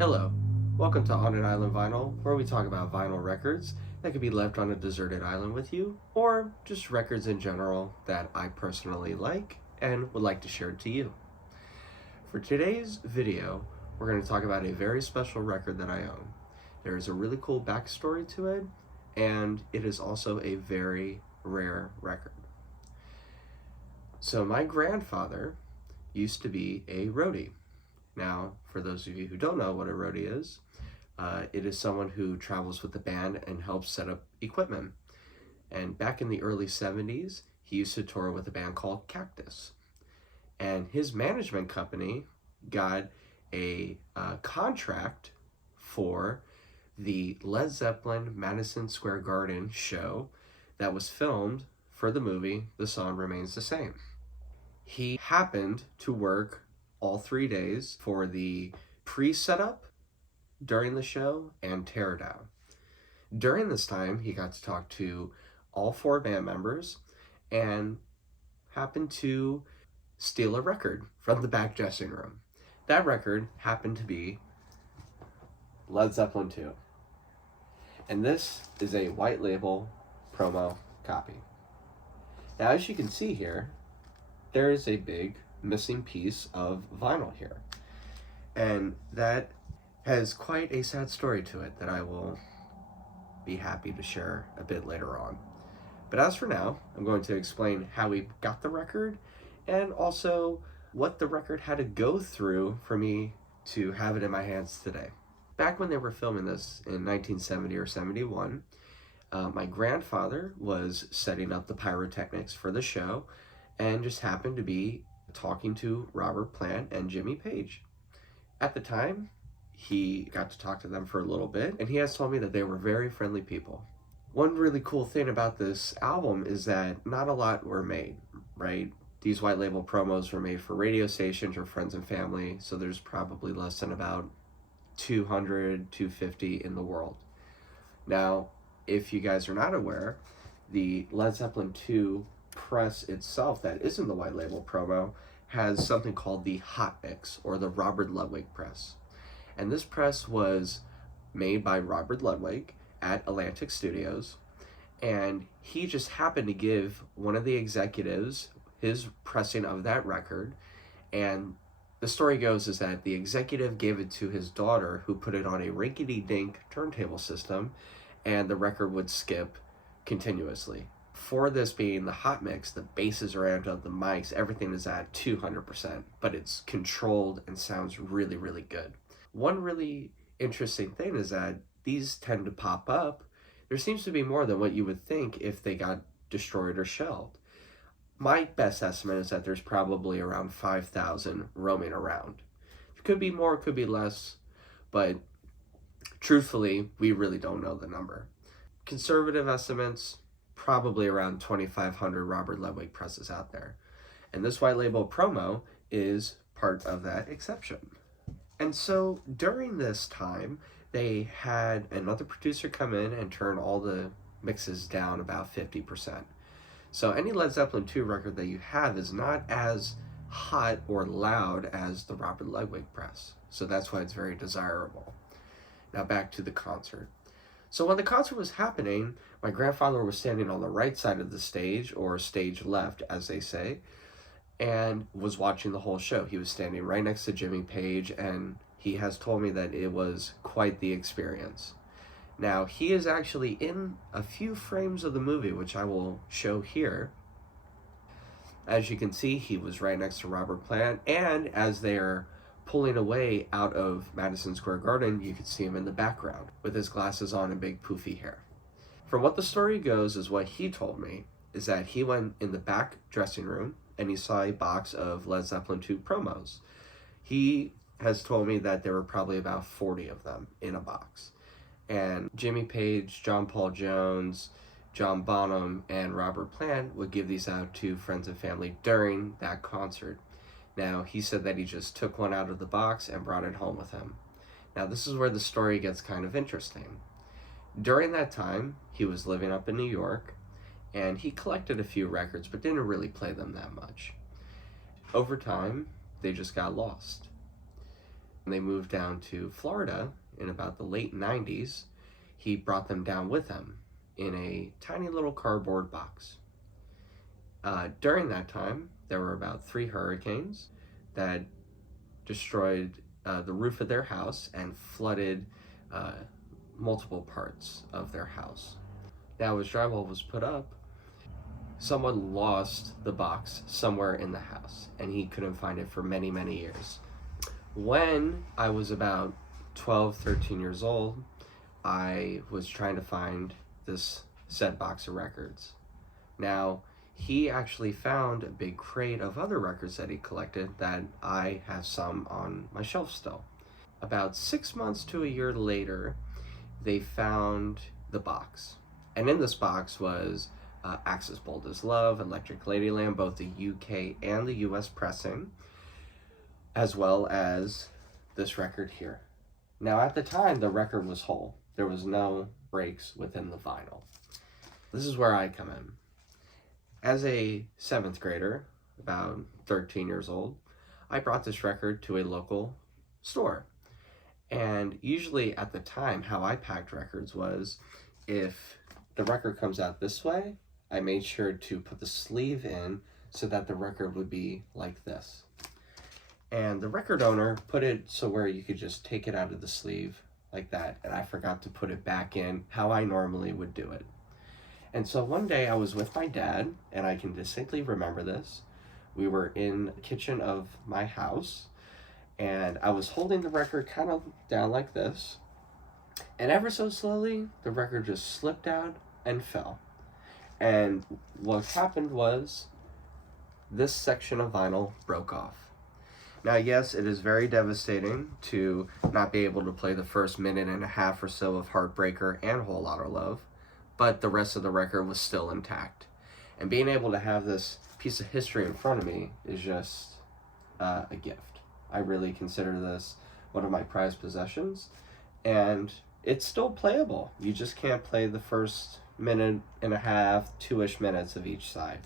Hello, welcome to On an Island Vinyl, where we talk about vinyl records that could be left on a deserted island with you, or just records in general that I personally like and would like to share to you. For today's video, we're going to talk about a very special record that I own. There is a really cool backstory to it, and it is also a very rare record. So my grandfather used to be a roadie. Now, for those of you who don't know what a roadie is, it is someone who travels with the band and helps set up equipment. And back in the early 70s, he used to tour with a band called Cactus. And his management company got a contract for the Led Zeppelin Madison Square Garden show that was filmed for the movie The Song Remains the Same. He happened to work all 3 days for the pre-setup, during the show, and teardown. During this time, he got to talk to all 4 band members and happened to steal a record from the back dressing room. That record happened to be Led Zeppelin II. And this is a white label promo copy. Now, as you can see here, there is a big missing piece of vinyl here. And that has quite a sad story to it that I will be happy to share a bit later on. But as for now, I'm going to explain how we got the record and also what the record had to go through for me to have it in my hands today. Back when they were filming this in 1970 or 71, my grandfather was setting up the pyrotechnics for the show and just happened to be talking to Robert Plant and Jimmy Page. At the time, he got to talk to them for a little bit, and he has told me that they were very friendly people. One really cool thing about this album is that not a lot were made, right? These white label promos were made for radio stations or friends and family, so there's probably less than about 200, 250 in the world. Now, if you guys are not aware, the Led Zeppelin II press itself that isn't the white label promo has something called the hot mix, or the Robert Ludwig press. And this press was made by Robert Ludwig at Atlantic Studios, and he just happened to give one of the executives his pressing of that record. And the story goes is that the executive gave it to his daughter, who put it on a rinky-dink turntable system, and the record would skip continuously. For this being the hot mix, the basses are amped up, the mics, everything is at 200%, but it's controlled and sounds really, really good. One really interesting thing is that these tend to pop up. There seems to be more than what you would think if they got destroyed or shelved. My best estimate is that there's probably around 5,000 roaming around. It could be more, it could be less, but truthfully, we really don't know the number. Conservative estimates, probably around 2,500 Robert Ludwig presses out there. And this white label promo is part of that exception. And so during this time, they had another producer come in and turn all the mixes down about 50%. So any Led Zeppelin II record that you have is not as hot or loud as the Robert Ludwig press. So that's why it's very desirable. Now back to the concert. So when the concert was happening, my grandfather was standing on the right side of the stage, or stage left, as they say, and was watching the whole show. He was standing right next to Jimmy Page, and he has told me that it was quite the experience. Now, he is actually in a few frames of the movie, which I will show here. As you can see, he was right next to Robert Plant, and as they're pulling away out of Madison Square Garden, you could see him in the background with his glasses on and big poofy hair. From what the story goes, is what he told me, is that he went in the back dressing room and he saw a box of Led Zeppelin II promos. He has told me that there were probably about 40 of them in a box. And Jimmy Page, John Paul Jones, John Bonham, and Robert Plant would give these out to friends and family during that concert. Now, he said that he just took one out of the box and brought it home with him. Now, this is where the story gets kind of interesting. During that time, he was living up in New York, and he collected a few records, but didn't really play them that much. Over time, they just got lost. When they moved down to Florida in about the late 90s, he brought them down with him in a tiny little cardboard box. During that time, there were about 3 hurricanes that destroyed the roof of their house and flooded uh, multiple parts of their house. Now, as drywall was put up, someone lost the box somewhere in the house, and he couldn't find it for many, many years. When I was about 12, 13 years old, I was trying to find this said box of records. Now, he actually found a big crate of other records that he collected that I have some on my shelf still. About 6 months to a year later, they found the box. And in this box was Axis Bold as Love, Electric Ladyland, both the UK and the US pressing, as well as this record here. Now, at the time, the record was whole. There was no breaks within the vinyl. This is where I come in. As a 7th grader, about 13 years old, I brought this record to a local store. And usually at the time, how I packed records was, if the record comes out this way, I made sure to put the sleeve in so that the record would be like this. And the record owner put it so where you could just take it out of the sleeve like that, and I forgot to put it back in how I normally would do it. And so one day I was with my dad, and I can distinctly remember this. We were in the kitchen of my house, and I was holding the record kind of down like this, and ever so slowly, the record just slipped out and fell. And what happened was, this section of vinyl broke off. Now, yes, it is very devastating to not be able to play the first minute and a half or so of Heartbreaker and Whole Lotta Love, but the rest of the record was still intact. And being able to have this piece of history in front of me is just a gift. I really consider this one of my prized possessions, and it's still playable. You just can't play the first minute and a half, 2-ish minutes of each side.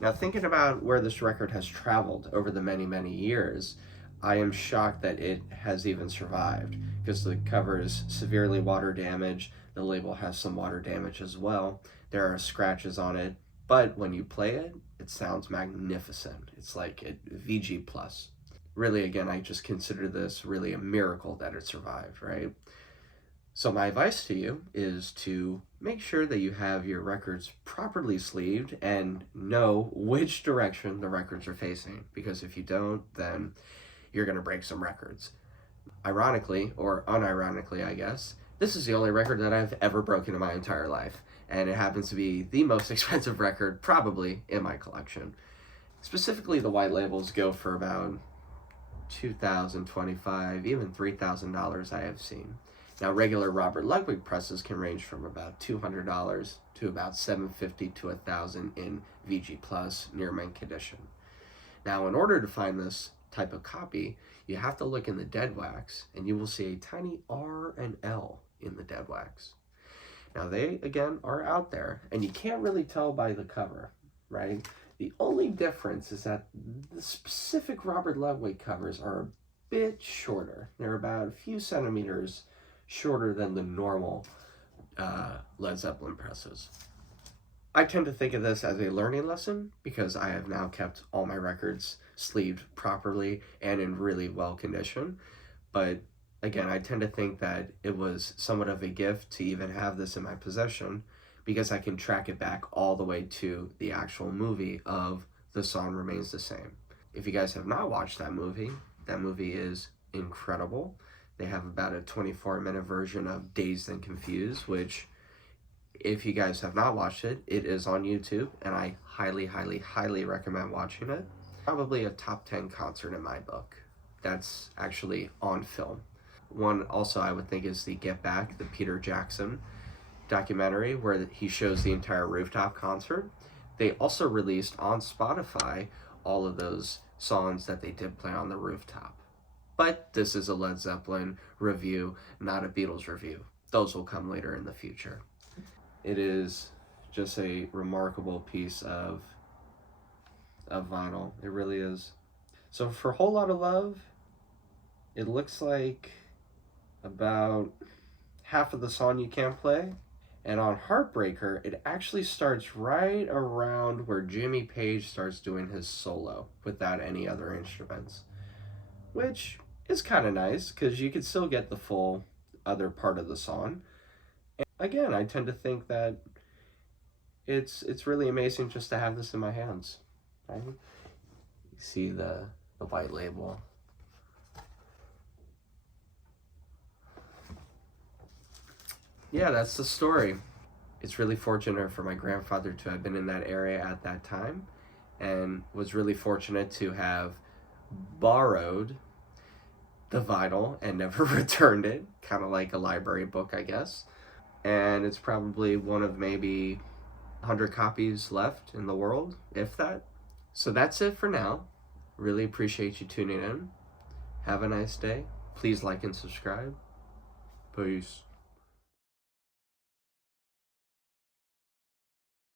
Now, thinking about where this record has traveled over the many, many years, I am shocked that it has even survived, because the cover is severely water damaged. The label has some water damage as well. There are scratches on it, but when you play it, it sounds magnificent. It's like a VG+. Really, again, I just consider this really a miracle that it survived, right? So my advice to you is to make sure that you have your records properly sleeved and know which direction the records are facing, because if you don't, then you're going to break some records. Ironically, or unironically, I guess, this is the only record that I've ever broken in my entire life, and it happens to be the most expensive record probably in my collection. Specifically, the white labels go for about $2,000, $2,500, even $3,000 I have seen. Now, regular Robert Ludwig presses can range from about $200 to about $750 to $1,000 in VG Plus near mint condition. Now, in order to find this type of copy, you have to look in the dead wax, and you will see a tiny R and L in the dead wax. Now, they, again, are out there, and you can't really tell by the cover, right? The only difference is that the specific Robert Ludwig covers are a bit shorter. They're about a few centimeters shorter than the normal Led Zeppelin presses. I tend to think of this as a learning lesson, because I have now kept all my records sleeved properly and in really well condition. But again, I tend to think that it was somewhat of a gift to even have this in my possession, because I can track it back all the way to the actual movie of The Song Remains the Same. If you guys have not watched that movie is incredible. They have about a 24-minute version of Dazed and Confused, which, if you guys have not watched it, it is on YouTube, and I highly, highly, highly recommend watching it. Probably a top 10 concert in my book. That's actually on film. One also I would think is the Get Back, the Peter Jackson documentary, where he shows the entire rooftop concert. They also released on Spotify all of those songs that they did play on the rooftop. But this is a Led Zeppelin review, not a Beatles review. Those will come later in the future. It is just a remarkable piece of vinyl. It really is. So for Whole Lotta Love, it looks like about half of the song you can't play. And on Heartbreaker, it actually starts right around where Jimmy Page starts doing his solo without any other instruments, which is kind of nice because you could still get the full other part of the song. And again, I tend to think that it's really amazing just to have this in my hands. Right? You see the white label. Yeah, that's the story. It's really fortunate for my grandfather to have been in that area at that time, and was really fortunate to have borrowed the vinyl and never returned it, kind of like a library book, I guess. And it's probably one of maybe 100 copies left in the world, if that. So that's it for now. Really appreciate you tuning in. Have a nice day. Please like and subscribe. Peace.